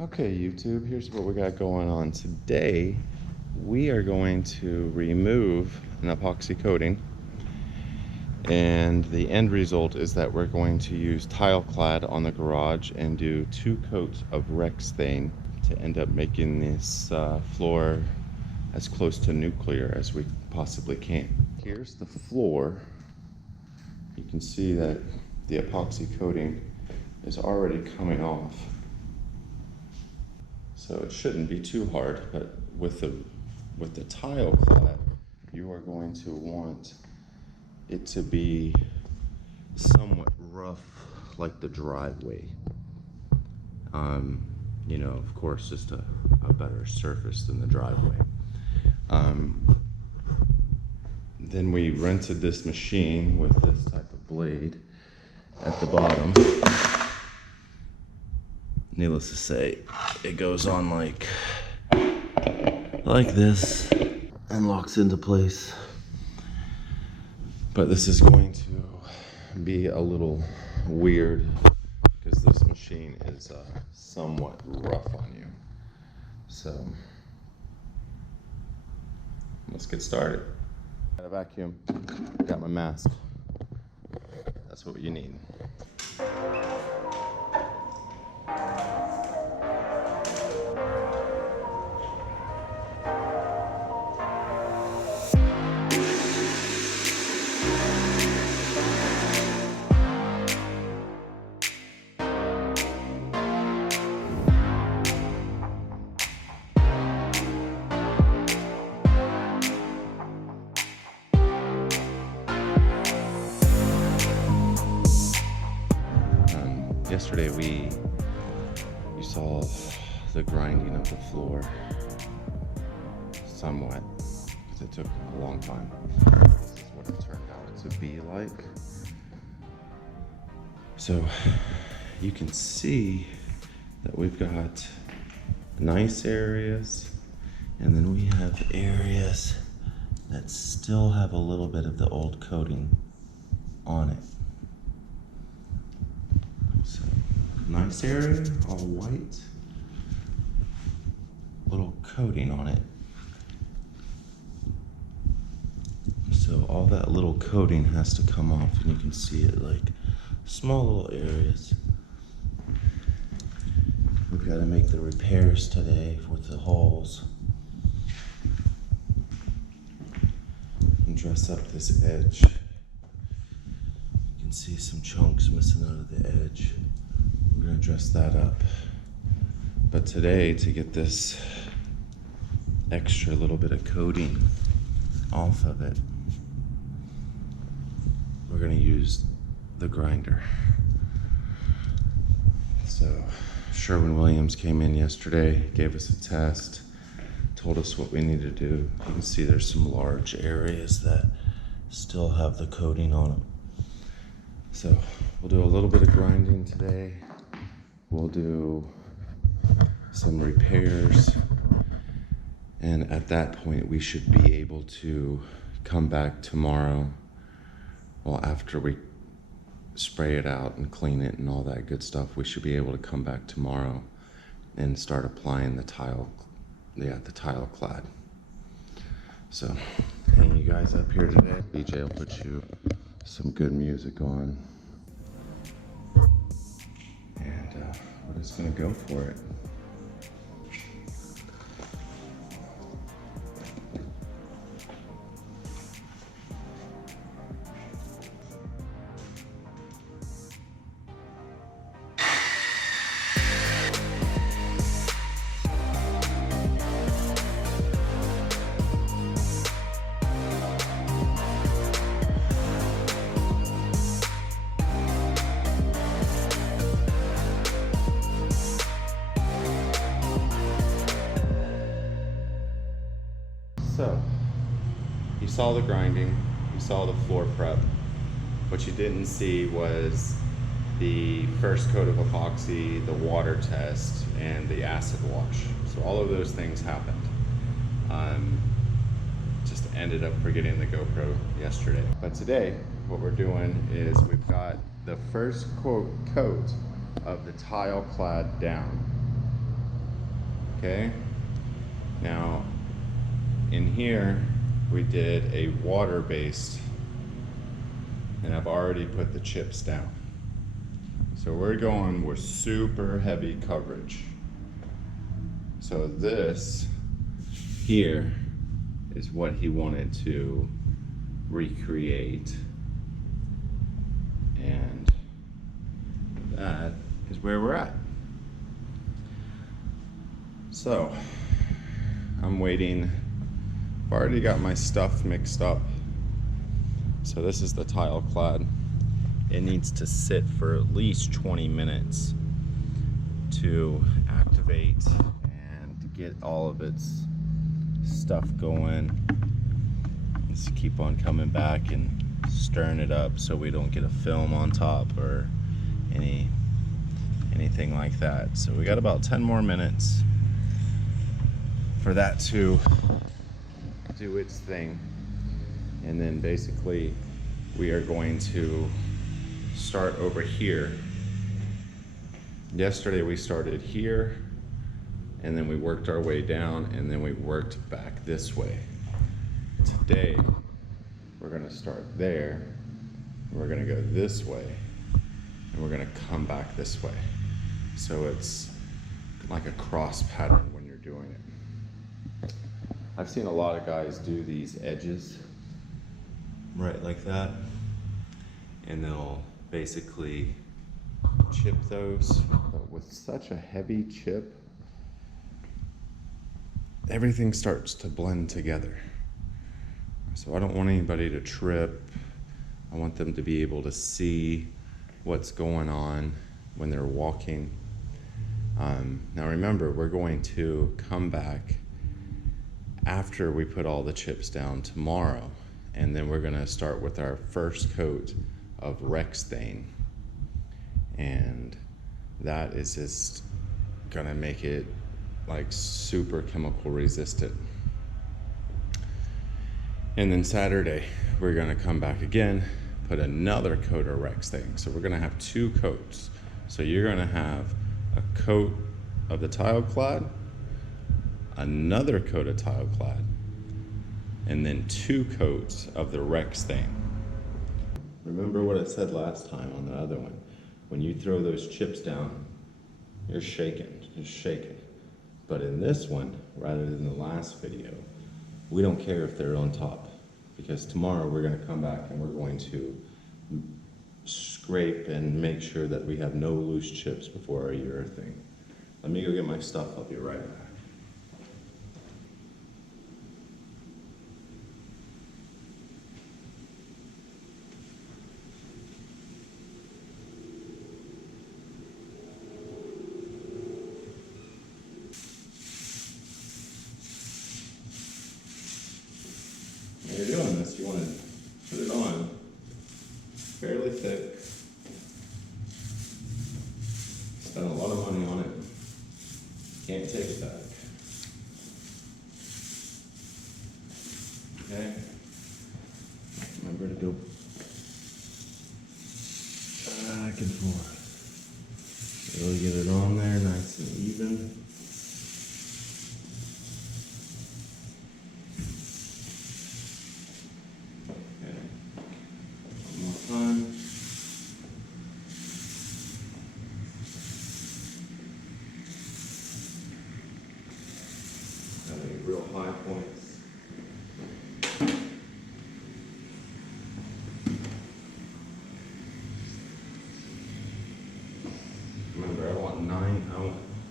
Okay, YouTube, here's what we got going on. Today, we are going to remove an epoxy coating, and the end result is that we're going to use tile clad on the garage and do 2 coats of Rexthane to end up making this floor as close to nuclear as we possibly can. Here's the floor. You can see that the epoxy coating is already coming off. So it shouldn't be too hard, but with the tile clad, you are going to want it to be somewhat rough, like the driveway. You know, of course, just a better surface than the driveway. Then we rented this machine with this type of blade at the bottom. Needless to say, it goes on like this and locks into place. But this is going to be a little weird because this machine is somewhat rough on you. So let's get started. Got a vacuum, got my mask. That's what you need. Yesterday you saw the grinding of the floor somewhat, because it took a long time. This is what it turned out to be like. So you can see that we've got nice areas, and then we have areas that still have a little bit of the old coating on it. So, nice area, all white, little coating on it. So all that little coating has to come off, and you can see it like small little areas. We've got to make the repairs today with the holes and dress up this edge. You can see some chunks missing out of the edge. We're going to dress that up. But today, to get this extra little bit of coating off of it, we're going to use the grinder. So Sherwin-Willams came in yesterday, gave us a test, told us what we need to do. You can see there's some large areas that still have the coating on them. So we'll do a little bit of grinding today. We'll do some repairs. And at that point, we should be able to come back tomorrow. Well, after we spray it out and clean it and all that good stuff, we should be able to come back tomorrow and start applying the tile clad. So, hang you guys up here today. BJ will put you some good music on. And we're just gonna go for it. So, you saw the grinding, you saw the floor prep. What you didn't see was the first coat of epoxy, the water test, and the acid wash. So all of those things happened. Just ended up forgetting the GoPro yesterday. But today, what we're doing is we've got the first coat of the tile clad down. Okay, now in here we did a water-based, and I've already put the chips down. So we're going with super heavy coverage. So this here is what he wanted to recreate, and that is where we're at. So I'm waiting. I've already got my stuff mixed up. So this is the tile clad. It needs to sit for at least 20 minutes to activate and get all of its stuff going. Just keep on coming back and stirring it up so we don't get a film on top or anything like that. So we got about 10 more minutes for that to do its thing, and then basically we are going to start over here. Yesterday we started here, and then we worked our way down, and then we worked back this way. Today we're going to start there, and we're going to go this way, and we're going to come back this way. So it's like a cross pattern when you're doing it. I've seen a lot of guys do these edges right like that, and they'll basically chip those, but with such a heavy chip, everything starts to blend together. So I don't want anybody to trip. I want them to be able to see what's going on when they're walking. Now remember, we're going to come back after we put all the chips down tomorrow, and then we're gonna start with our first coat of Rexthane, and that is just gonna make it like super chemical resistant. And then Saturday we're gonna come back again, put another coat of Rexthane. So we're gonna have 2 coats. So you're gonna have a coat of the tile clad, another coat of tile clad, and then 2 coats of the Rexthane. Remember what I said last time on the other one. When you throw those chips down, you're shaking, just shaking. But in this one, rather than the last video, we don't care if they're on top, because tomorrow we're gonna come back and we're going to scrape and make sure that we have no loose chips before our urethane. Let me go get my stuff, I'll be right back. When you're doing this, you want to put it on fairly thick. Spent a lot of money on it. Can't take it back. Okay. Remember to go back and forth. Really get it on there nice and even. Real high points. Remember, I want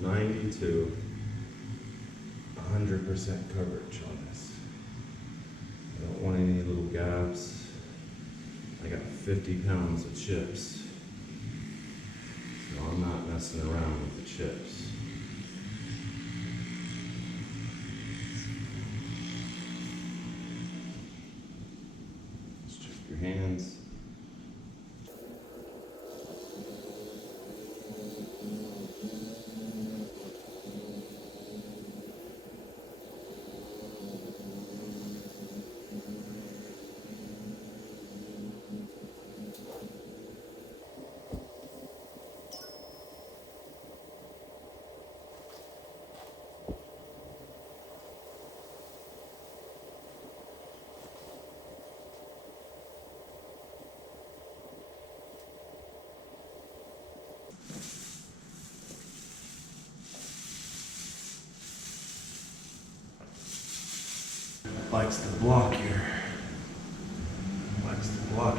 90 to 100% coverage on this. I don't want any little gaps. I got 50 pounds of chips, so I'm not messing around with the chips. Your hands. likes the block here. Likes the block.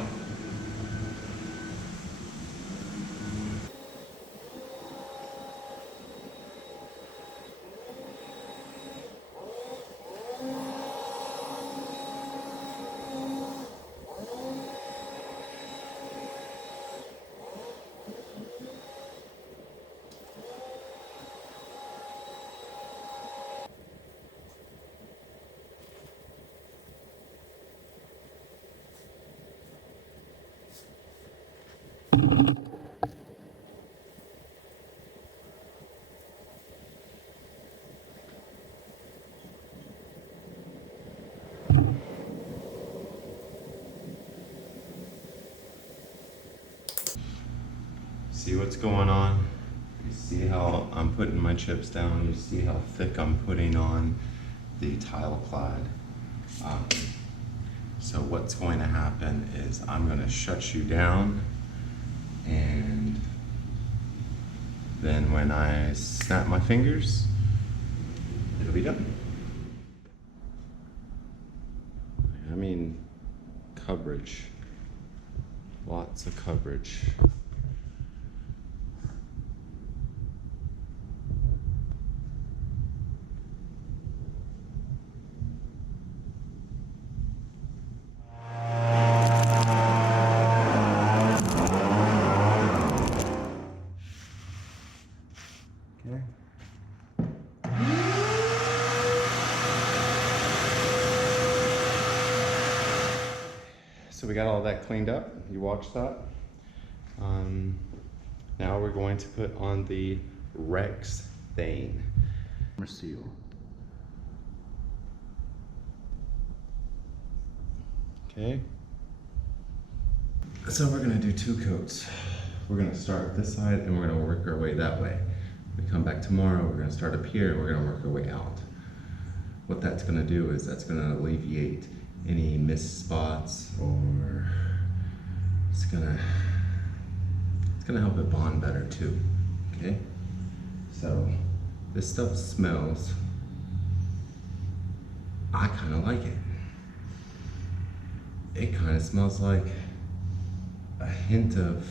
See what's going on? You see how I'm putting my chips down? You see how thick I'm putting on the tile clad? So what's going to happen is I'm going to shut you down, and then when I snap my fingers, it'll be done. I mean, coverage. Lots of coverage. So we got all that cleaned up. You watched that. Now we're going to put on the Rexthane seal. Okay. So we're gonna do 2 coats. We're gonna start this side and we're gonna work our way that way. We come back tomorrow, we're gonna start up here and we're gonna work our way out. What that's gonna do is that's gonna alleviate any missed spots, or it's gonna help it bond better too. Okay, so this stuff smells, I kind of like it. It kind of smells like a hint of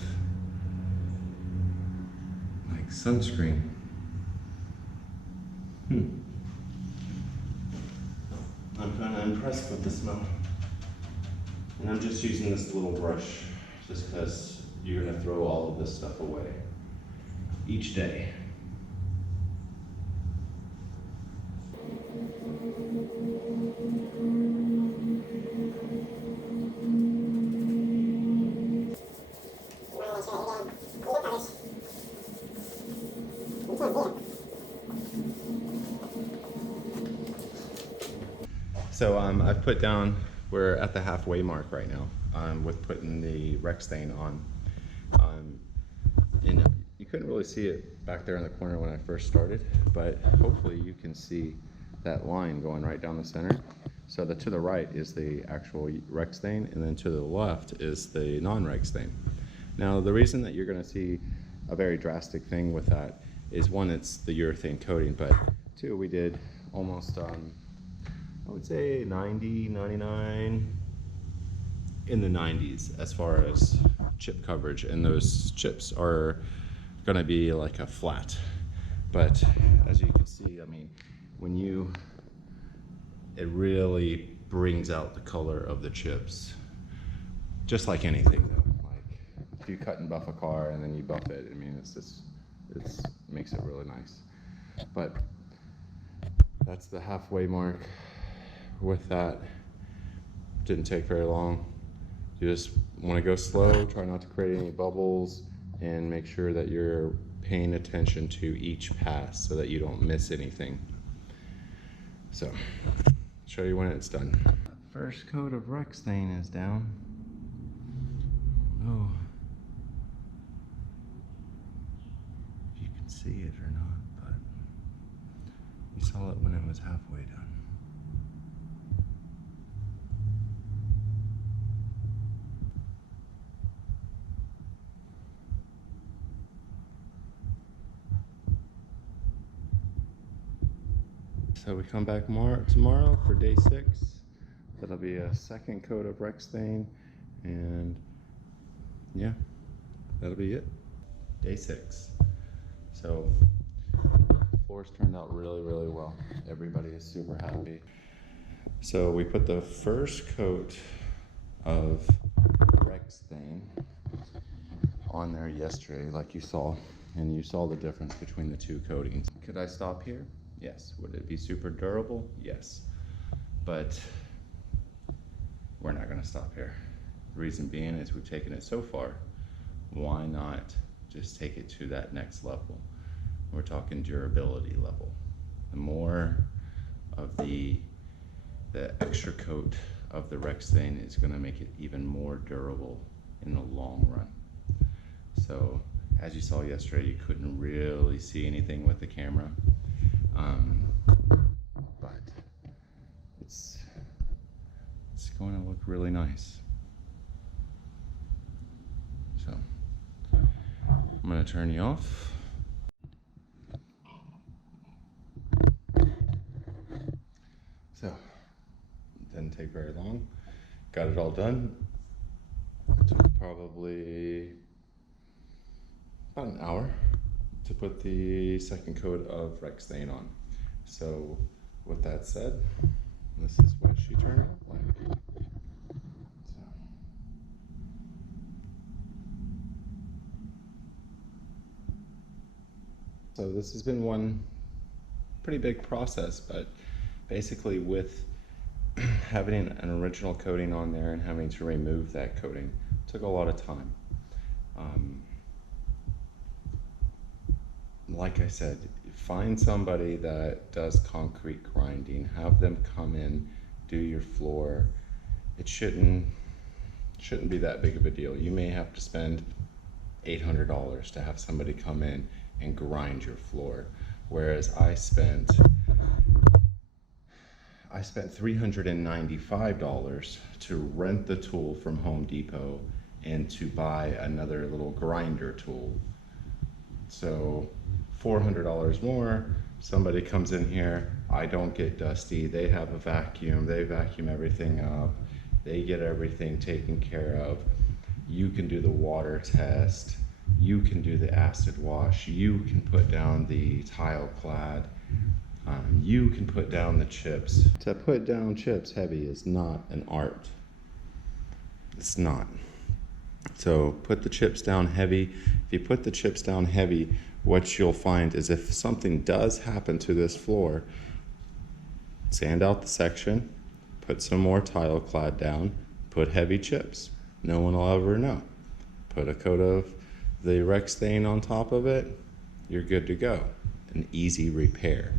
like sunscreen. I'm kind of impressed with the smell. And I'm just using this little brush just because you're going to throw all of this stuff away each day. So I've put down, we're at the halfway mark right now with putting the Rexthane on. And you couldn't really see it back there in the corner when I first started, but hopefully you can see that line going right down the center. So to the right is the actual Rexthane, and then to the left is the non-Rexthane. Now the reason that you're going to see a very drastic thing with that is, one, it's the urethane coating, but two, we did almost I would say 90, 99, in the 90s as far as chip coverage, and those chips are going to be like a flat. But as you can see, I mean, it really brings out the color of the chips, just like anything though. Like if you cut and buff a car and then you buff it, I mean, it makes it really nice. But that's the halfway mark. With that, didn't take very long. You just want to go slow, try not to create any bubbles, and make sure that you're paying attention to each pass so that you don't miss anything. So, I'll show you when it's done. First coat of Rexthane is down. Oh, if you can see it or not, but you saw it when it was halfway done. So we come back tomorrow for day 6. That'll be a second coat of Rexthane, and yeah, that'll be it. Day 6. So floors turned out really well. Everybody is super happy. So we put the first coat of Rexthane on there yesterday, like you saw, and you saw the difference between the two coatings. Could I stop here? Yes. Would it be super durable? Yes. But we're not going to stop here. The reason being is we've taken it so far. Why not just take it to that next level? We're talking durability level. The more of the extra coat of the Rexthane is going to make it even more durable in the long run. So as you saw yesterday, you couldn't really see anything with the camera, but it's going to look really nice. So I'm going to turn you off. So didn't take very long. Got it all done. Took probably about an hour to put the second coat of Rexthane on. So with that said, this is what she turned out like. So this has been one pretty big process, but basically with having an original coating on there and having to remove that coating took a lot of time. Like I said, find somebody that does concrete grinding, have them come in, do your floor. It shouldn't be that big of a deal. You may have to spend $800 to have somebody come in and grind your floor, whereas I spent $395 to rent the tool from Home Depot and to buy another little grinder tool. So $400 more. Somebody comes in here, I don't get dusty, they have a vacuum, they vacuum everything up, they get everything taken care of. You can do the water test, you can do the acid wash, you can put down the tile clad, you can put down the chips. To put down chips heavy is not an art. It's not. So put the chips down heavy. If you put the chips down heavy, what you'll find is if something does happen to this floor, sand out the section, put some more tile clad down, put heavy chips. No one will ever know. Put a coat of the Rexthane on top of it, you're good to go. An easy repair.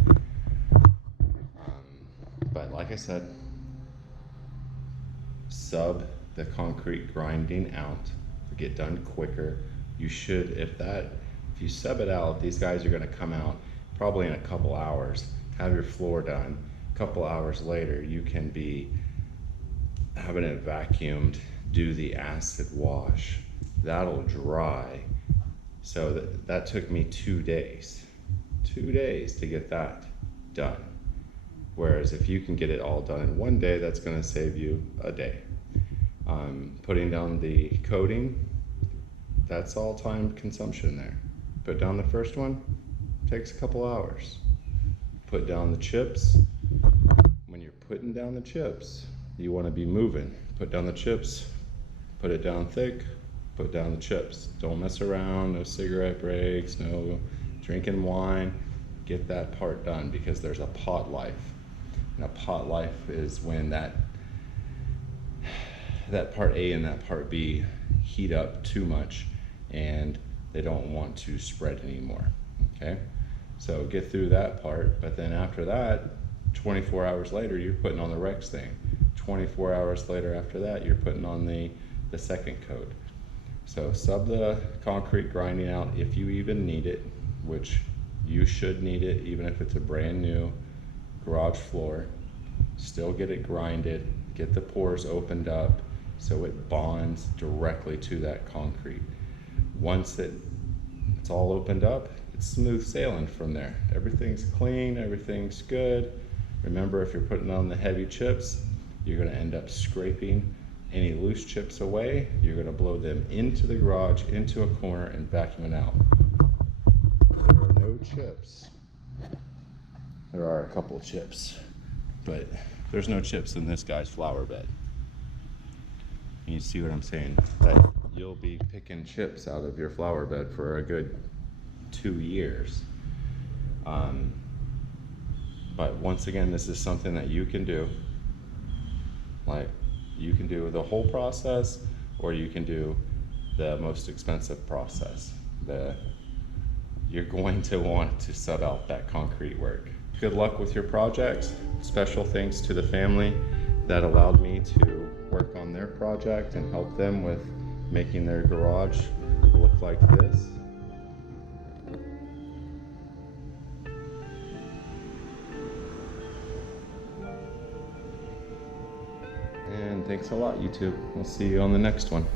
But like I said, sub the concrete grinding out to get done quicker. You should, if you sub it out, these guys are gonna come out probably in a couple hours, have your floor done. A couple hours later, you can be having it vacuumed, do the acid wash. That'll dry. So that took me 2 days. 2 days to get that done. Whereas if you can get it all done in 1 day, that's gonna save you a day. Putting down the coating, that's all time consumption there. Put down the first one, takes a couple hours. Put down the chips. When you're putting down the chips, you wanna be moving. Put down the chips, put it down thick, put down the chips. Don't mess around, no cigarette breaks, no drinking wine. Get that part done because there's a pot life. And a pot life is when that part A and that part B heat up too much and they don't want to spread anymore, okay? So get through that part, but then after that, 24 hours later, you're putting on the Rexthane. 24 hours later after that, you're putting on the second coat. So sub the concrete grinding out if you even need it, which you should need it even if it's a brand new garage floor. Still get it grinded, get the pores opened up so it bonds directly to that concrete. Once it's all opened up, it's smooth sailing from there. Everything's clean, everything's good. Remember, if you're putting on the heavy chips, You're gonna end up scraping any loose chips away. You're gonna blow them into the garage, into a corner, and vacuum it out. There are no chips. There are a couple chips, but there's no chips in this guy's flower bed. And you see what I'm saying? That you'll be picking chips out of your flower bed for a good 2 years. But once again, this is something that you can do. Like, you can do the whole process, or you can do the most expensive process. You're going to want to sub out that concrete work. Good luck with your projects. Special thanks to the family that allowed me to work on their project and help them with making their garage look like this. And thanks a lot, YouTube. We'll see you on the next one.